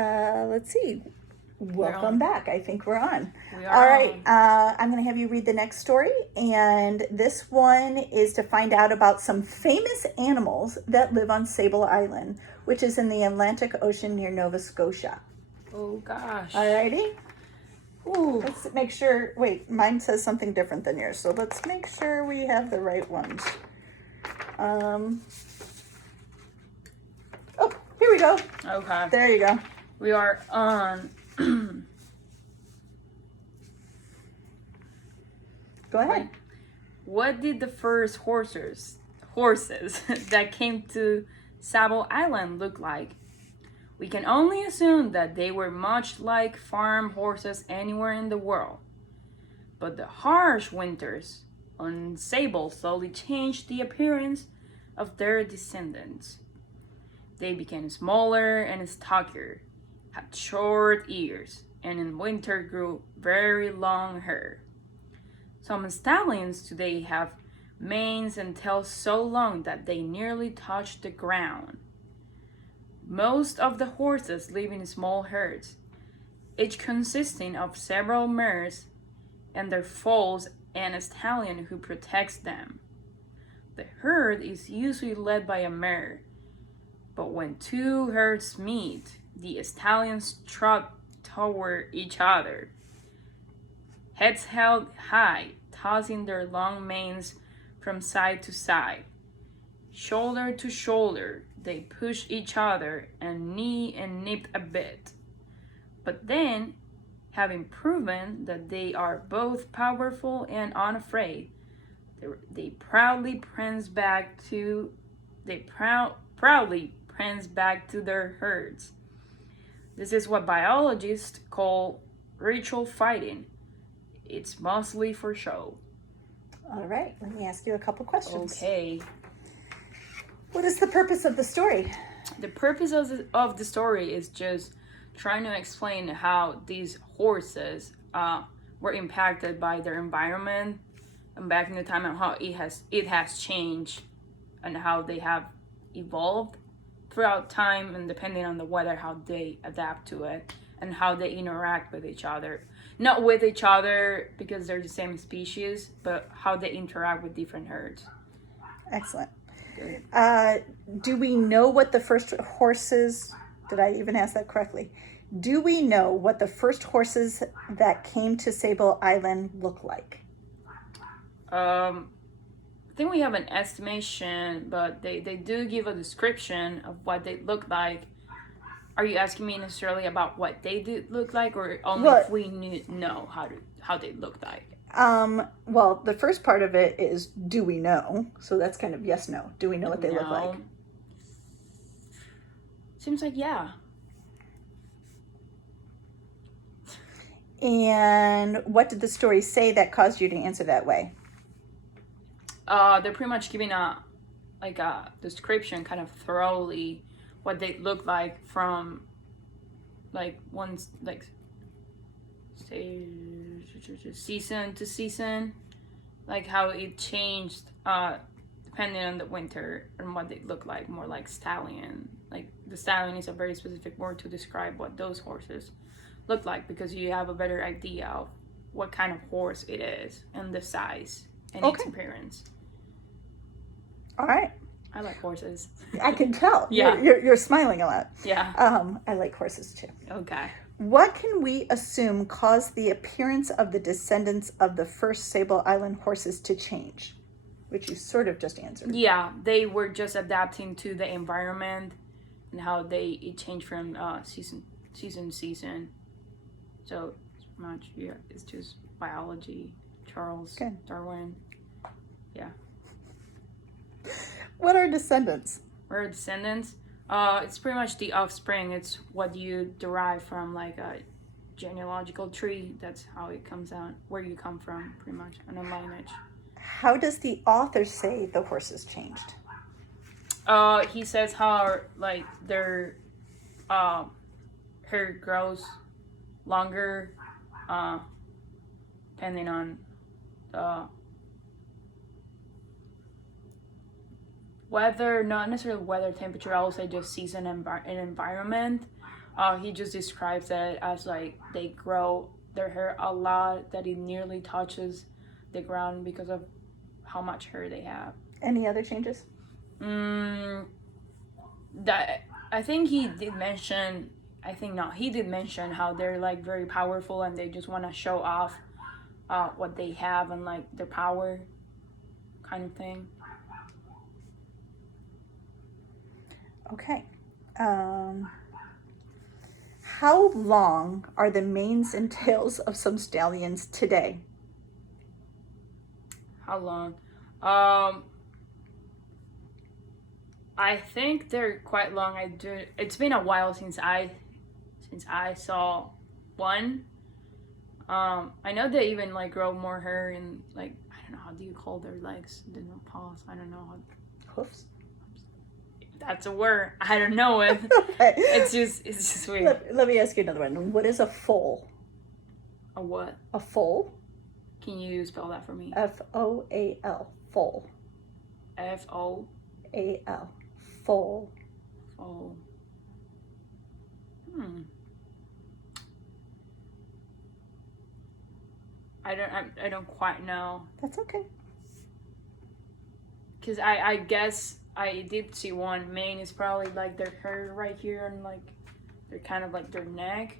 Let's see. Welcome back. I think we're on. We are All right. on. I'm going to have you read the next story. And this one is to find out about some famous animals that live on Sable Island, which is in the Atlantic Ocean near Nova Scotia. Oh gosh. All righty. Ooh. Let's make sure. Wait, mine says something different than yours. So let's make sure we have the right ones. Oh, here we go. Okay. There you go. We are on. Go ahead. What did the first horses that came to Sable Island look like? We can only assume that they were much like farm horses anywhere in the world. But the harsh winters on Sable slowly changed the appearance of their descendants. They became smaller and stockier, had short ears, and in winter grew very long hair. Some stallions today have manes and tails so long that they nearly touch the ground. Most of the horses live in small herds, each consisting of several mares and their foals and a stallion who protects them. The herd is usually led by a mare, but when two herds meet, the stallions trot toward each other, heads held high, tossing their long manes from side to side. Shoulder to shoulder, they push each other and knee and nip a bit. But then, having proven that they are both powerful and unafraid, they proudly prance back to their herds. This is what biologists call ritual fighting. It's mostly for show. All right, let me ask you a couple questions. Okay. What is the purpose of the story? The purpose of the story is just trying to explain how these horses were impacted by their environment and back in the time and how it has changed and how they have evolved throughout time and depending on the weather, how they adapt to it and how they interact with each other. Not with each other because they're the same species, but how they interact with different herds. Excellent. Good. Do we know what the first horses, did I even ask that correctly? Do we know what the first horses that came to Sable Island look like? I think we have an estimation, but they do give a description of what they look like. Are you asking me necessarily about what they did look like, or only if we know how they looked like? Well, the first part of it is, do we know? So that's kind of yes, no. Do we know what they look like? Seems like yeah. And what did the story say that caused you to answer that way? They're pretty much giving a description, kind of thoroughly, what they look like from say season to season, like how it changed depending on the winter and what they look like, more like stallion. Like the stallion is a very specific word to describe what those horses look like because you have a better idea of what kind of horse it is and the size and its appearance. All right. I like horses. I can tell. Yeah. You're smiling a lot. Yeah. I like horses too. Okay. What can we assume caused the appearance of the descendants of the first Sable Island horses to change? Which you sort of just answered. Yeah, they were just adapting to the environment and how it changed from season to season. So it's much, yeah, it's just biology. Charles Darwin. Yeah. What are descendants? What are descendants? It's pretty much the offspring. It's what you derive from like a genealogical tree. That's how it comes out, where you come from, pretty much, and a lineage. How does the author say the horses changed? He says how like their hair grows longer, depending on weather, not necessarily weather, temperature, I would say just season and environment. He just describes it as like they grow their hair a lot, that it nearly touches the ground because of how much hair they have. Any other changes? That I think he did mention. I think not. He did mention how they're like very powerful and they just want to show off what they have and like their power, kind of thing. Okay. How long are the manes and tails of some stallions today? How long? I think they're quite long. It's been a while since I saw one. I know they even like grow more hair and like I don't know, how do you call their legs? The no paws. I don't know how. Hoofs? That's a word. I don't know it. Okay. It's just weird. Let me ask you another one. What is a foal? A what? A foal? Can you spell that for me? F-O-A-L. Foal. F-O-A-L. Foal. Foal. I don't quite know. That's okay. Cause I guess I did see one. Mane is probably like their hair right here and like they're kind of like their neck.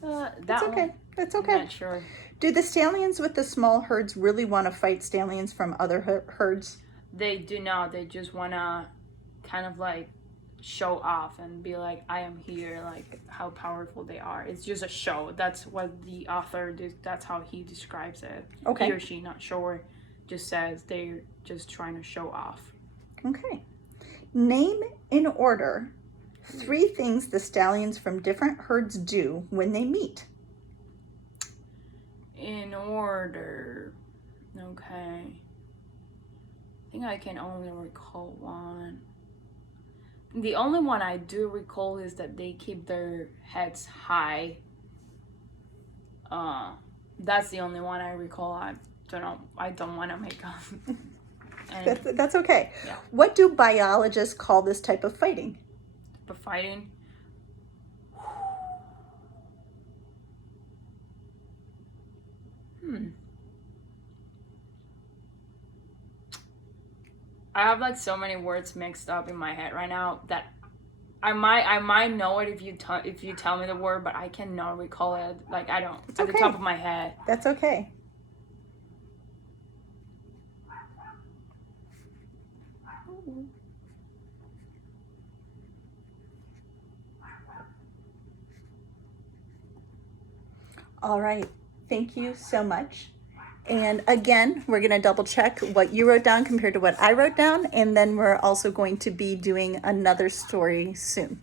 That's okay. One, That's okay. I'm not sure. Do the stallions with the small herds really want to fight stallions from other herds? They do not. They just wanna kind of like show off and be like, I am here, like how powerful they are. It's just a show. That's what the author did. That's how he describes it. Okay. He or she, not sure, just says they're just trying to show off. Okay. Name in order 3 things the stallions from different herds do when they meet. In order. Okay. I think I can only recall one. The only one I do recall is that they keep their heads high. That's the only one I recall. I don't know. I don't want to make up. That's okay. Yeah. What do biologists call this type of fighting? But fighting. I have like so many words mixed up in my head right now that I might know it if you tell me the word, but I cannot recall it. Like I don't It's at okay. the top of my head. That's okay. All right. Thank you so much. And again, we're going to double check what you wrote down compared to what I wrote down. And then we're also going to be doing another story soon.